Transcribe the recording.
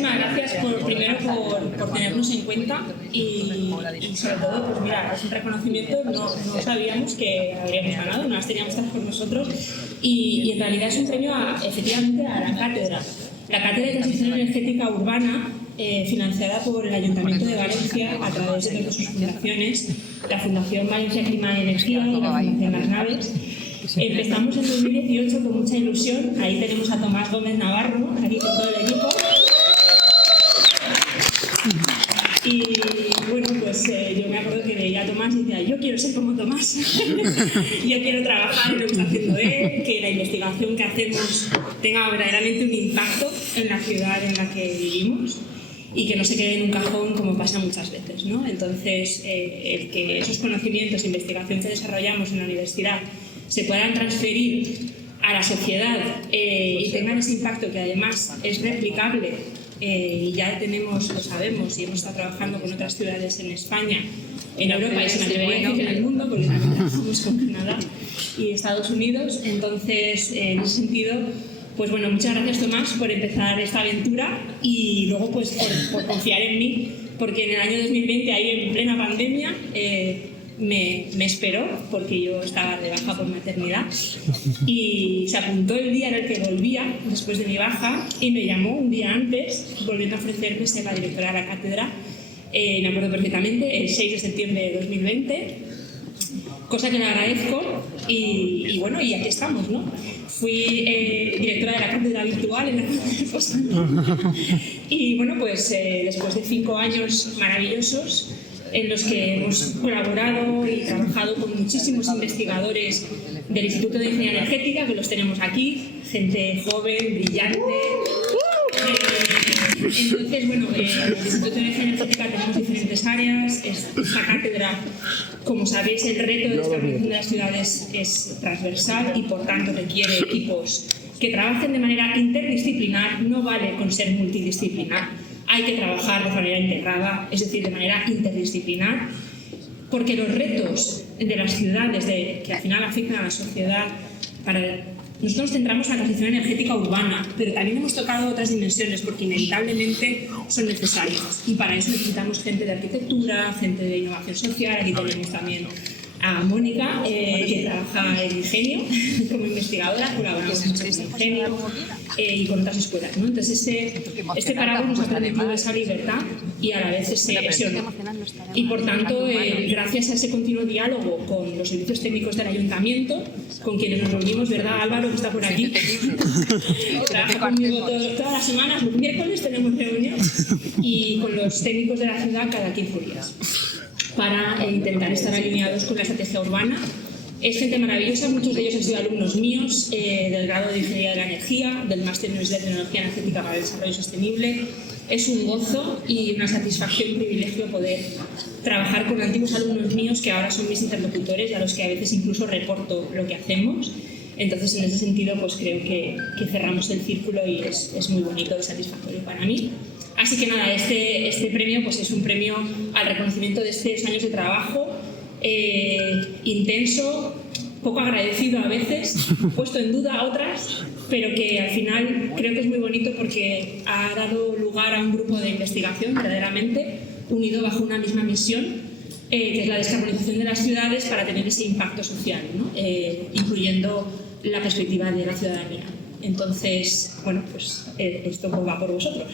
muchísimas gracias primero por tenernos en cuenta y sobre todo, pues mira, es un reconocimiento, no sabíamos que habríamos ganado, no las teníamos que hacer con nosotros y en realidad es un premio efectivamente a la cátedra. La Cátedra de Transición Energética Urbana, financiada por el Ayuntamiento de Valencia a través de dos de sus fundaciones, la Fundación Valencia Clima y Energía y la Fundación Las Naves. Empezamos en 2018 con mucha ilusión. Ahí tenemos a Tomás Gómez Navarro, aquí con todo el equipo. Y bueno, pues yo me acuerdo que veía a Tomás y decía, yo quiero ser como Tomás, yo quiero trabajar en lo que está haciendo él, que la investigación que hacemos tenga verdaderamente un impacto en la ciudad en la que vivimos y que no se quede en un cajón como pasa muchas veces, ¿no? Entonces, el que esos conocimientos e investigación que desarrollamos en la universidad se puedan transferir a la sociedad y tengan ese impacto que además es replicable y ya tenemos, lo sabemos y hemos estado trabajando con otras ciudades en España, en Europa y se me atrevería a decir en el mundo porque también trabajamos con Canadá y Estados Unidos. Entonces, en ese sentido, pues bueno, muchas gracias Tomás por empezar esta aventura y luego pues por confiar en mí, porque en el año 2020, ahí en plena pandemia, me esperó porque yo estaba de baja por maternidad y se apuntó el día en el que volvía después de mi baja y me llamó un día antes volviendo a ofrecerme ser la directora de la cátedra, me acuerdo perfectamente, el 6 de septiembre de 2020, cosa que le agradezco y bueno, y aquí estamos, ¿no? Fui directora de la cátedra virtual en la y bueno, pues después de 5 años maravillosos en los que hemos colaborado y trabajado con muchísimos investigadores del Instituto de Ingeniería Energética, que los tenemos aquí, gente joven, brillante. Entonces, bueno, en el Instituto de Ingeniería Energética tenemos diferentes áreas. Esta cátedra, como sabéis, el reto de descarbonización de las ciudades es transversal y, por tanto, requiere equipos que trabajen de manera interdisciplinar. No vale con ser multidisciplinar. Hay que trabajar de manera integrada, es decir, de manera interdisciplinar, porque los retos de las ciudades que al final afectan a la sociedad, nosotros nos centramos en la transición energética urbana, pero también hemos tocado otras dimensiones porque inevitablemente son necesarias y para eso necesitamos gente de arquitectura, gente de innovación social. Aquí tenemos también a Mónica, que trabaja en Ingenio como investigadora, colaboramos mucho con Ingenio y con otras escuelas, ¿no? Entonces este paraguas nos ha permitido esa libertad y a la vez ese honor. Y por tanto, gracias a ese continuo diálogo con los servicios técnicos del ayuntamiento, con quienes nos reunimos, ¿verdad, Álvaro, que está por aquí? Trabaja conmigo todas las semanas, los miércoles tenemos reunión, y con los técnicos de la ciudad cada 15 días. Para intentar estar alineados con la estrategia urbana. Es gente maravillosa, muchos de ellos han sido alumnos míos del grado de Ingeniería de la Energía, del Máster de Universidad de Tecnología Energética para el Desarrollo Sostenible. Es un gozo y una satisfacción, un privilegio poder trabajar con antiguos alumnos míos que ahora son mis interlocutores y a los que a veces incluso reporto lo que hacemos. Entonces, en ese sentido, pues creo que cerramos el círculo y es muy bonito y satisfactorio para mí. Así que nada, este premio pues es un premio al reconocimiento de estos años de trabajo intenso, poco agradecido a veces, puesto en duda a otras, pero que al final creo que es muy bonito porque ha dado lugar a un grupo de investigación verdaderamente unido bajo una misma misión, que es la descarbonización de las ciudades para tener ese impacto social, ¿no? Incluyendo la perspectiva de la ciudadanía. Entonces, bueno, pues esto va por vosotros.